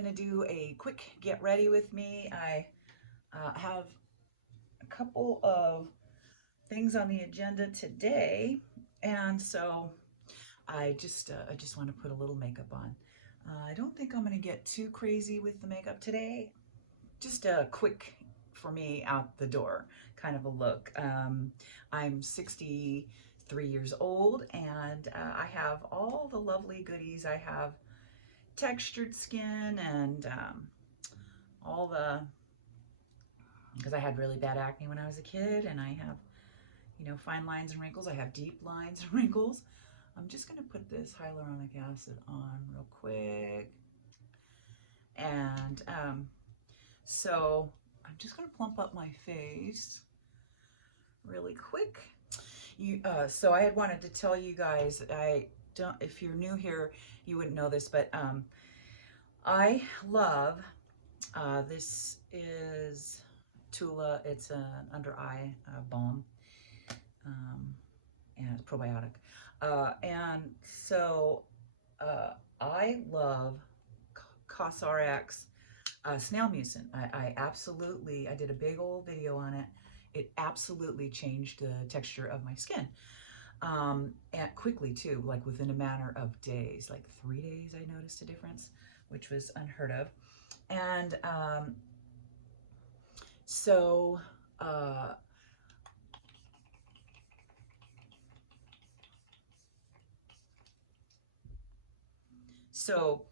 going to do a quick get ready with me. I have a couple of things on the agenda today, and so I just want to put a little makeup on. I don't think I'm going to get too crazy with the makeup today. Just a quick for me out the door kind of a look. I'm 63 years old, and I have all the lovely goodies. I have textured skin and all the, because I had really bad acne when I was a kid, and I have, fine lines and wrinkles. I have deep lines and wrinkles. I'm just going to put this hyaluronic acid on real quick. And so I'm just going to plump up my face really quick. So I had wanted to tell you guys, if you're new here, you wouldn't know this, but I love, this is Tula. It's an under eye balm, and it's probiotic. And so I love CosRX snail mucin. I absolutely, I did a big old video on it. It absolutely changed the texture of my skin. And quickly too, like within a matter of days, like 3 days, I noticed a difference, which was unheard of. And so so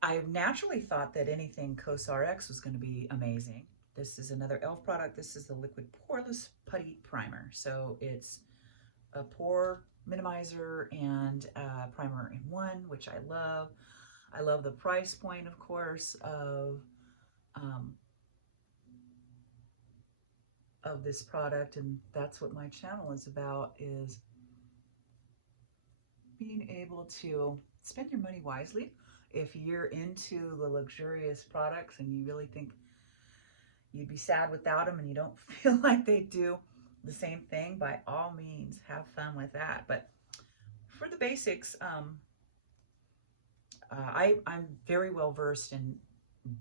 I naturally thought that anything CosRX was going to be amazing. This is another e.l.f. product. This is the Liquid Poreless Putty Primer. So it's a pore minimizer and primer in one, which I love. I love the price point, of course, of this product, and that's what my channel is about, is being able to spend your money wisely. If you're into the luxurious products and you really think you'd be sad without them and you don't feel like they do the same thing, by all means, have fun with that. But for the basics, I'm very well versed in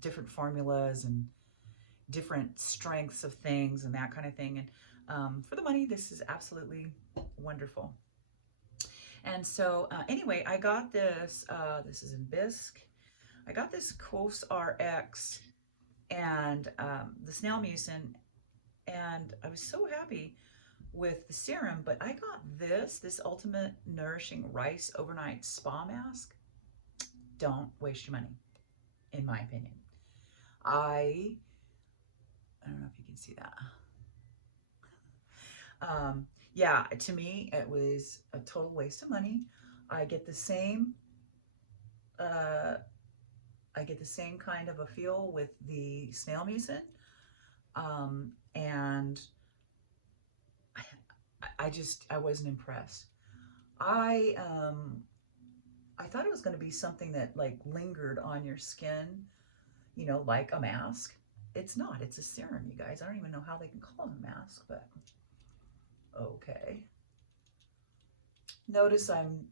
different formulas and different strengths of things and that kind of thing. And for the money, this is absolutely wonderful. And so anyway, I got this, this is in Bisque. I got this CosRX and the snail mucin, and I was so happy with the serum, but I got this Ultimate Nourishing Rice Overnight Spa Mask. Don't waste your money, in my opinion. I don't know if you can see that. Yeah, to me, it was a total waste of money. I get the same, kind of a feel with the snail mucin, and I wasn't impressed. I thought it was going to be something that like lingered on your skin, like a mask. It's not. It's a serum, you guys. I don't even know how they can call it a mask, but okay. Notice I'm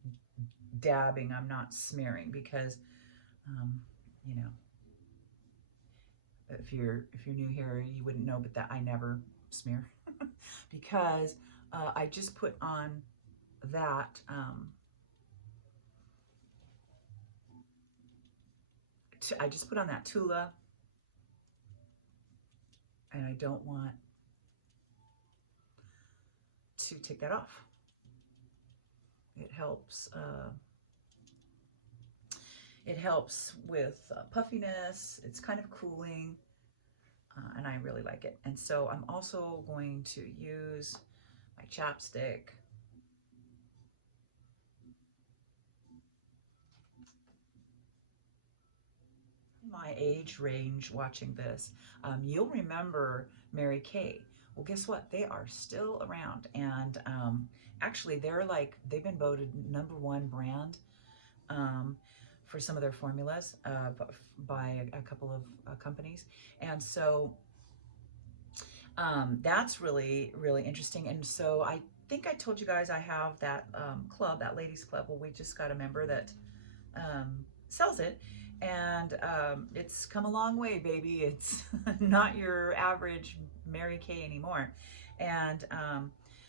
dabbing, I'm not smearing, because you know, if you're new here, you wouldn't know, but that I never smear because I just put on that I just put on that Tula, and I don't want to take that off. It helps. It helps with puffiness. It's kind of cooling, and I really like it. And so I'm also going to use my chapstick. My age range watching this, you'll remember Mary Kay. Well, guess what? They are still around, and actually, they've been voted #1 brand for some of their formulas by a couple of companies, and so that's really, really interesting. And so I think I told you guys I have that club, that ladies club. Well, we just got a member that sells it, And it's come a long way, baby. It's not your average Mary Kay anymore. And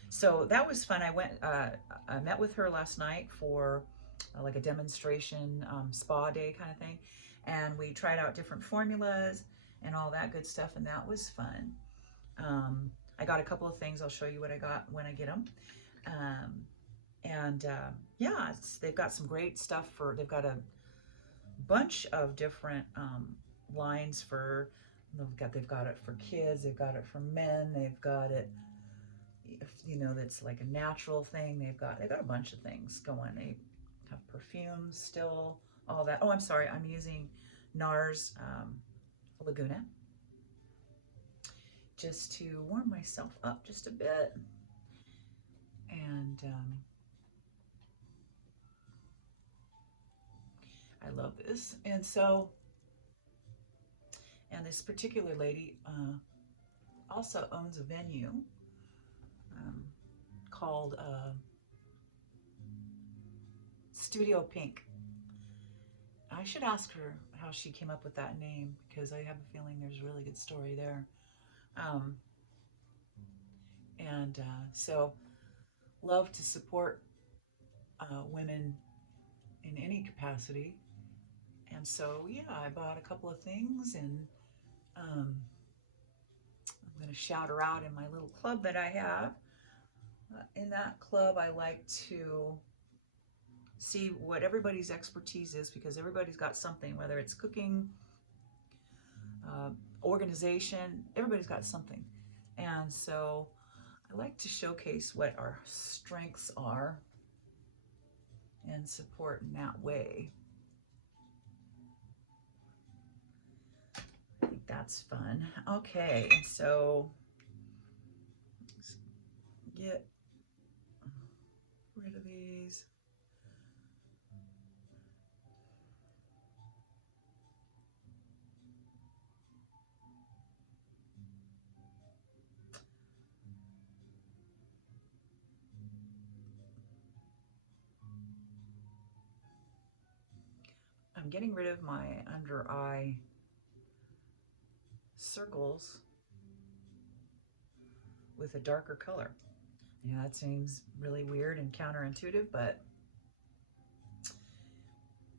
so that was fun. I met with her last night for like a demonstration spa day kind of thing. And we tried out different formulas and all that good stuff. And that was fun. I got a couple of things. I'll show you what I got when I get them. Yeah, they've got some great stuff they've got a bunch of different lines for, they've got it for kids, they've got it for men, they've got it, you know, that's like a natural thing. They've got a bunch of things going. They have perfumes still, all that. Oh, I'm sorry, I'm using NARS Laguna just to warm myself up just a bit. And I love this. And so, and this particular lady also owns a venue called Studio Pink. I should ask her how she came up with that name, because I have a feeling there's a really good story there. So love to support women in any capacity. And so, yeah, I bought a couple of things, and I'm going to shout her out in my little club that I have. In that club, I like to see what everybody's expertise is, because everybody's got something, whether it's cooking, organization, everybody's got something. And so I like to showcase what our strengths are and support in that way. I think that's fun. Okay, and so let's get rid of these. I'm getting rid of my under eye circles with a darker color. Yeah, that seems really weird and counterintuitive, but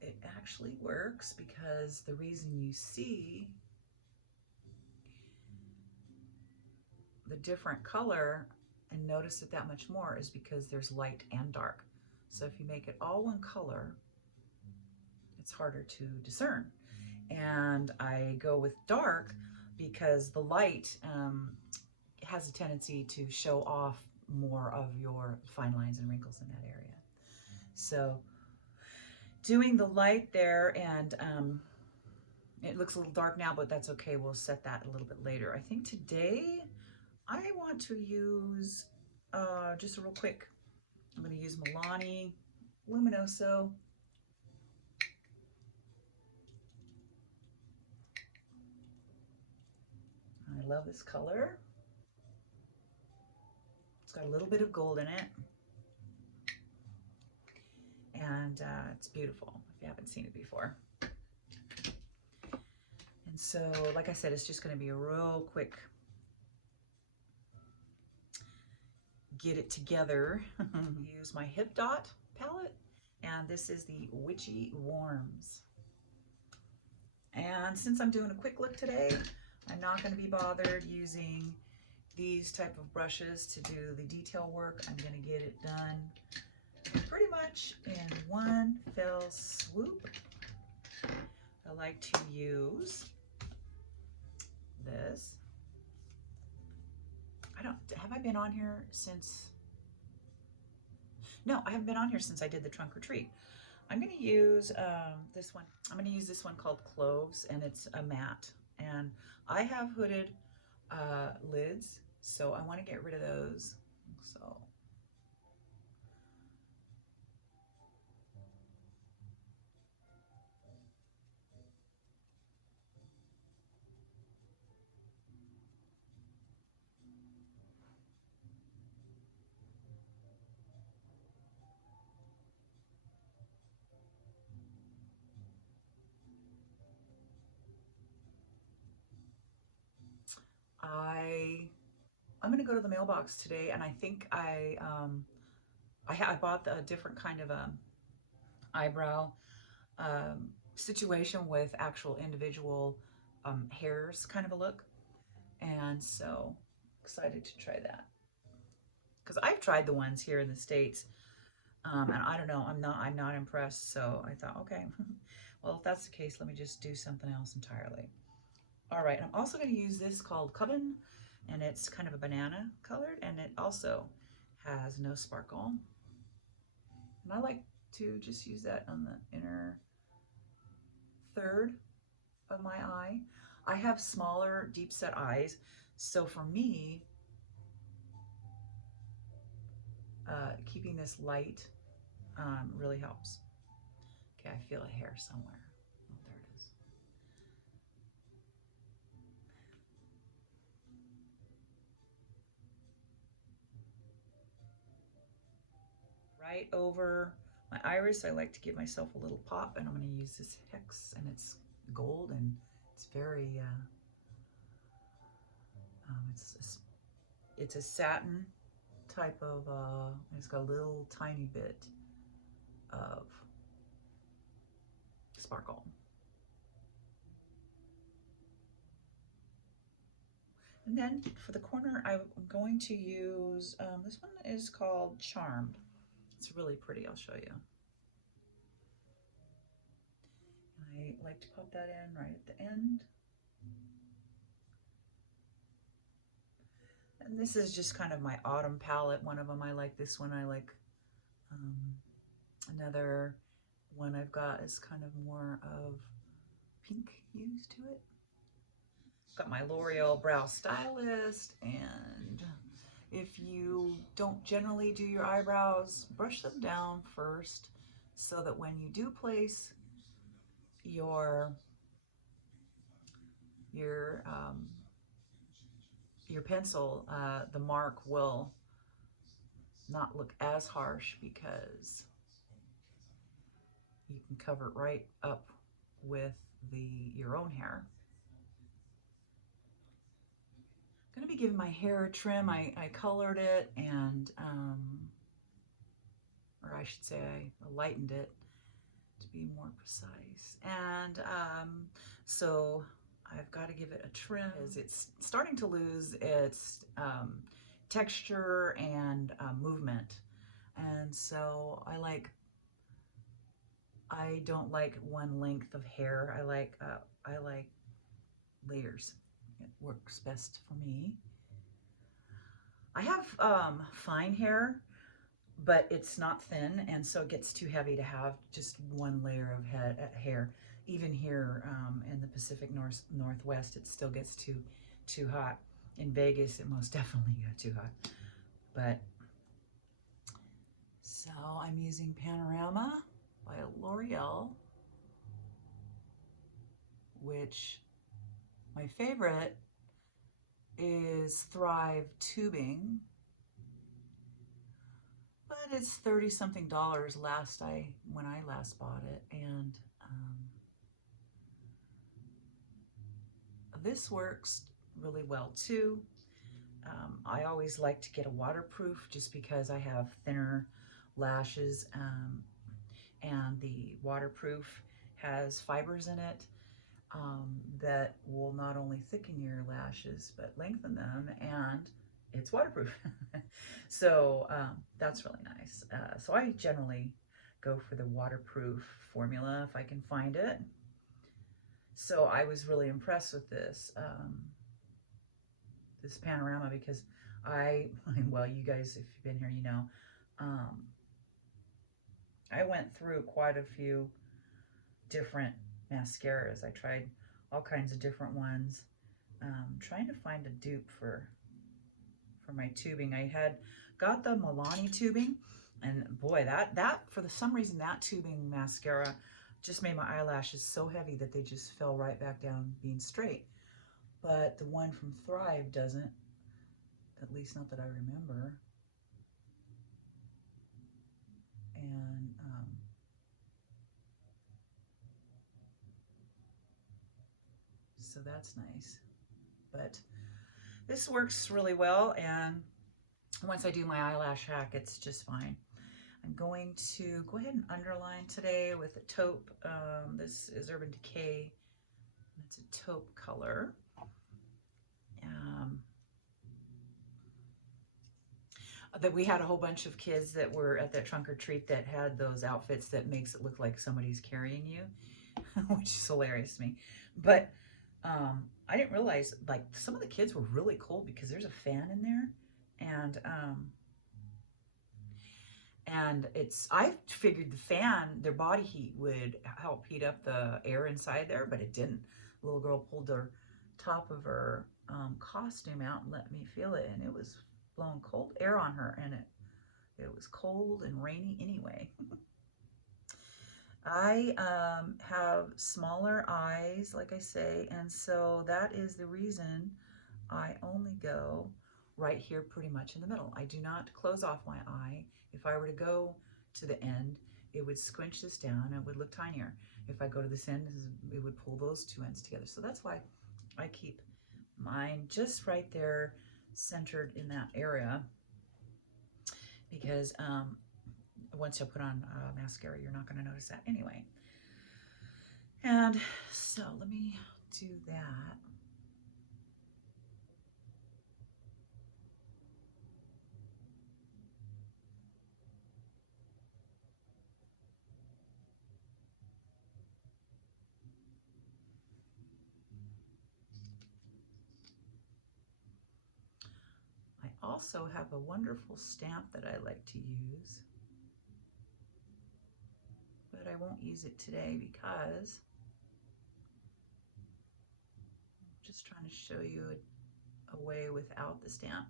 it actually works, because the reason you see the different color and notice it that much more is because there's light and dark. So if you make it all one color, it's harder to discern. And I go with dark because the light has a tendency to show off more of your fine lines and wrinkles in that area. So doing the light there, and it looks a little dark now, but that's okay. We'll set that a little bit later. I think today I want to use just a real quick, I'm going to use Milani Luminoso. I love this color. It's got a little bit of gold in it. And it's beautiful if you haven't seen it before. And so, like I said, it's just going to be a real quick get it together. Use my Hip Dot palette, and this is the Witchy Warms. And since I'm doing a quick look today, I'm not going to be bothered using these type of brushes to do the detail work. I'm going to get it done pretty much in one fell swoop. I like to use this. Have I been on here since? No, I haven't been on here since I did the trunk or treat. I'm going to use this one. I'm going to use this one called Cloves, and it's a matte. And I have hooded lids, so I want to get rid of those. So I'm gonna go to the mailbox today, and I think I bought a different kind of eyebrow situation with actual individual hairs kind of a look, and so excited to try that because I've tried the ones here in the States, and I don't know, I'm not impressed. So I thought, okay, well, if that's the case, let me just do something else entirely. All right, I'm also going to use this called Coven, and it's kind of a banana colored, and it also has no sparkle. And I like to just use that on the inner third of my eye. I have smaller, deep set eyes, so for me, keeping this light really helps. Okay, I feel a hair somewhere. Oh, there it is. Right over my iris, I like to give myself a little pop, and I'm going to use this Hex, and it's gold, and it's very, it's a satin type of, it's got a little tiny bit of sparkle. And then for the corner, I'm going to use, this one is called Charmed. It's really pretty, I'll show you. I like to pop that in right at the end. And this is just kind of my autumn palette. One of them, I like this one. I like another one I've got is kind of more of pink hues to it. Got my L'Oreal Brow Stylist, and if you don't generally do your eyebrows, brush them down first so that when you do place your pencil, the mark will not look as harsh because you can cover it right up with your own hair. I'm going to be giving my hair a trim. I colored it, and or I should say I lightened it to be more precise. And so I've got to give it a trim as it's starting to lose its texture and movement. And so I don't like one length of hair. I like layers. It works best for me. I have fine hair, but it's not thin, and so it gets too heavy to have just one layer of hair. Even here in the Pacific Northwest, it still gets too hot. In Vegas, it most definitely got too hot. But so I'm using Panorama by L'Oreal, which my favorite is Thrive tubing, but it's $30-something when I last bought it, and this works really well too. I always like to get a waterproof just because I have thinner lashes, and the waterproof has fibers in it that will not only thicken your lashes but lengthen them, and it's waterproof. So that's really nice. So I generally go for the waterproof formula if I can find it. So I was really impressed with this this Panorama because well, you guys, if you've been here, you know, I went through quite a few different mascaras. I tried all kinds of different ones, trying to find a dupe for my tubing. I had got the Milani tubing, and boy, that for some reason that tubing mascara just made my eyelashes so heavy that they just fell right back down being straight. But the one from Thrive doesn't, at least not that I remember. And so that's nice. But this works really well, and once I do my eyelash hack, it's just fine. I'm going to go ahead and underline today with a taupe. This is Urban Decay. It's a taupe color. That we had a whole bunch of kids that were at that trunk or treat that had those outfits that makes it look like somebody's carrying you, which is hilarious to me. But I didn't realize, like, some of the kids were really cold because there's a fan in there, and I figured the fan, their body heat would help heat up the air inside there, but it didn't. The little girl pulled the top of her costume out and let me feel it, and it was blowing cold air on her, and it was cold and rainy anyway. I have smaller eyes, like I say, and so that is the reason I only go right here pretty much in the middle. I do not close off my eye. If I were to go to the end, it would squinch this down and it would look tinier. If I go to this end, it would pull those two ends together. So that's why I keep mine just right there, centered in that area, because once you put on mascara, you're not going to notice that anyway. And so let me do that. I also have a wonderful stamp that I like to use, but I won't use it today because I'm just trying to show you a way without the stamp.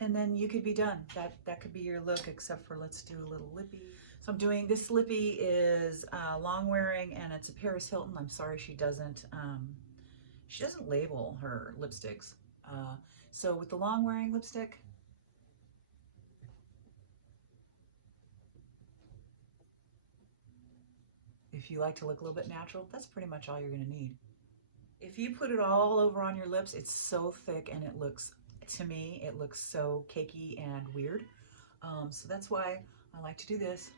And then you could be done. That could be your look, except for let's do a little lippy. So I'm doing, this lippy is long wearing, and it's a Paris Hilton. I'm sorry she doesn't label her lipsticks. So with the long wearing lipstick, if you like to look a little bit natural, that's pretty much all you're gonna need. If you put it all over on your lips, it's so thick and it looks, to me, it looks so cakey and weird. So that's why I like to do this.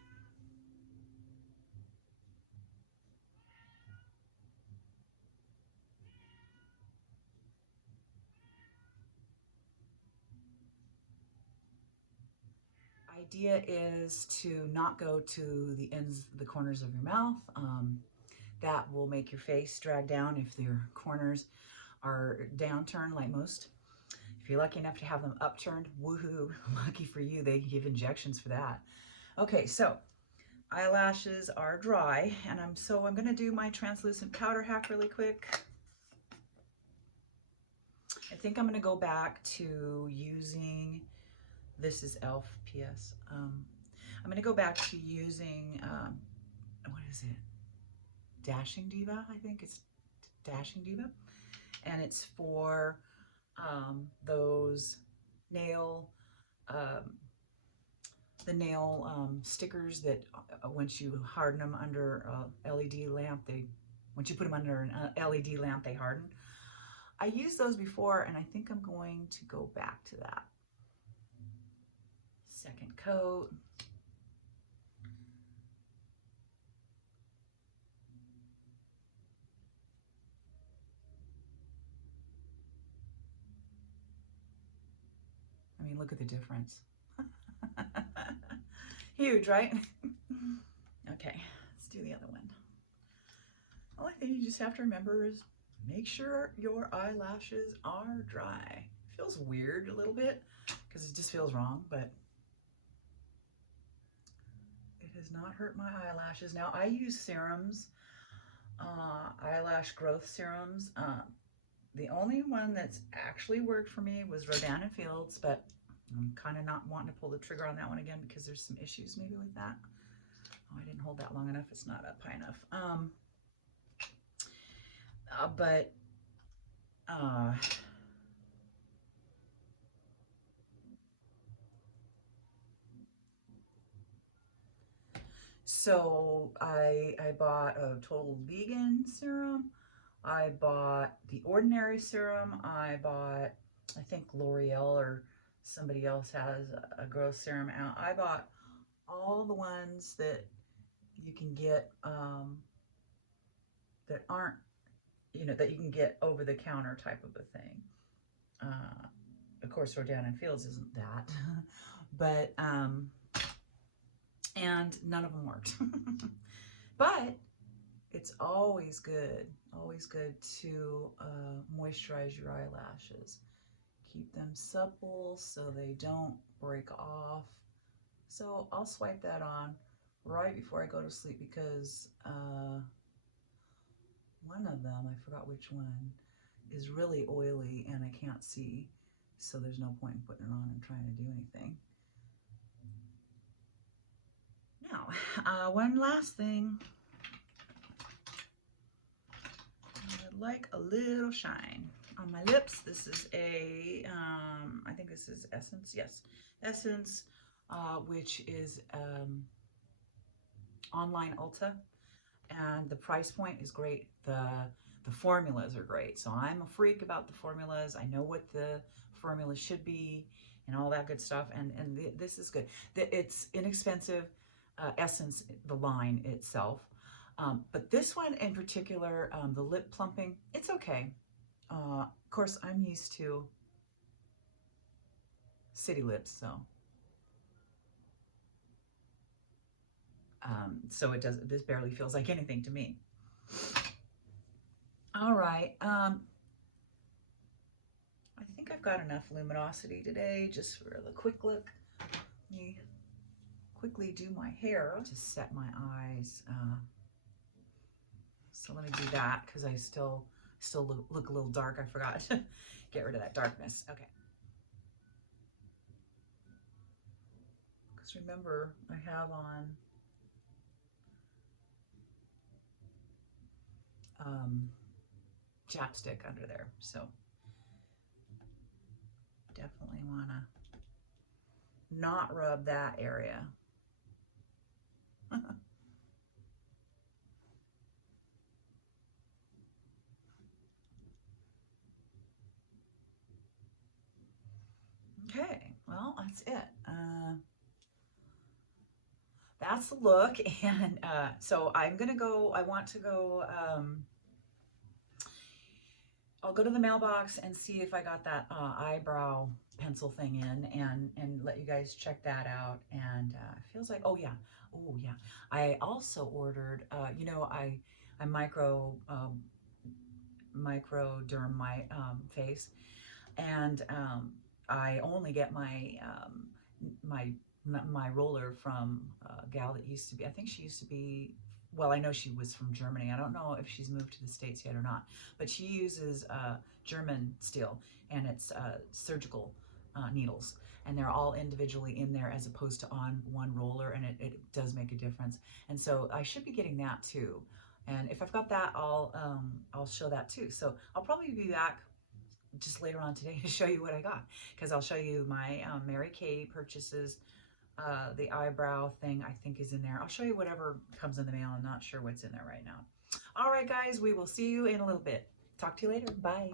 Idea is to not go to the ends, the corners of your mouth. That will make your face drag down if your corners are downturned like most. If you're lucky enough to have them upturned, woohoo, lucky for you, they give injections for that. Okay, so eyelashes are dry, and I'm gonna do my translucent powder hack really quick. I think I'm gonna go back to using, this is e.l.f. PS. I'm gonna go back to using, what is it? Dashing Diva, I think it's Dashing Diva. And it's for those nail, the nail stickers that once you harden them under a LED lamp, once you put them under an LED lamp, they harden. I used those before, and I think I'm going to go back to that. Second coat. I mean, look at the difference. Huge, right? Okay, let's do the other one. The only thing you just have to remember is make sure your eyelashes are dry. It feels weird a little bit because it just feels wrong, but it has not hurt my eyelashes. Now, I use serums, eyelash growth serums. The only one that's actually worked for me was Rodan & Fields, but I'm kind of not wanting to pull the trigger on that one again because there's some issues maybe with that. Oh, I didn't hold that long enough. It's not up high enough. So I bought a total vegan serum. I bought the Ordinary serum. I bought, I think L'Oreal or somebody else has a growth serum out. I bought all the ones that you can get that aren't, that you can get over the counter type of a thing. Of course, Rodan and Fields isn't that, but, and none of them worked. But it's always good to moisturize your eyelashes. Keep them supple so they don't break off. So I'll swipe that on right before I go to sleep because one of them, I forgot which one, is really oily and I can't see. So there's no point in putting it on and trying to do anything. Now, one last thing. I'd like a little shine on my lips. This is a, I think this is Essence. Yes, Essence, which is online Ulta, and the price point is great. The formulas are great. So I'm a freak about the formulas. I know what the formulas should be and all that good stuff. And this is good. It's inexpensive. Essence, the line itself. But this one in particular, the lip plumping, it's okay. Of course, I'm used to city lips, so it does. This barely feels like anything to me. All right. I think I've got enough luminosity today just for the quick look. Let me quickly do my hair to set my eyes. So let me do that because I still look a little dark. I forgot to get rid of that darkness. Okay. Because remember, I have on chapstick under there, so definitely want to not rub that area. Okay, well, that's it. That's the look, and so I'm gonna go. I want to go. I'll go to the mailbox and see if I got that eyebrow pencil thing in, and let you guys check that out. And it feels like, oh yeah, I also ordered. I microderm my face, and I only get my my roller from a gal that used to be, I think she used to be, well, I know she was from Germany. I don't know if she's moved to the States yet or not, but she uses German steel, and it's surgical needles, and they're all individually in there as opposed to on one roller, and it does make a difference. And so I should be getting that too. And if I've got that, I'll show that too. So I'll probably be back just later on today to show you what I got, because I'll show you my Mary Kay purchases. The eyebrow thing I think is in there. I'll show you whatever comes in the mail. I'm not sure what's in there right now. All right, guys, we will see you in a little bit. Talk to you later. Bye.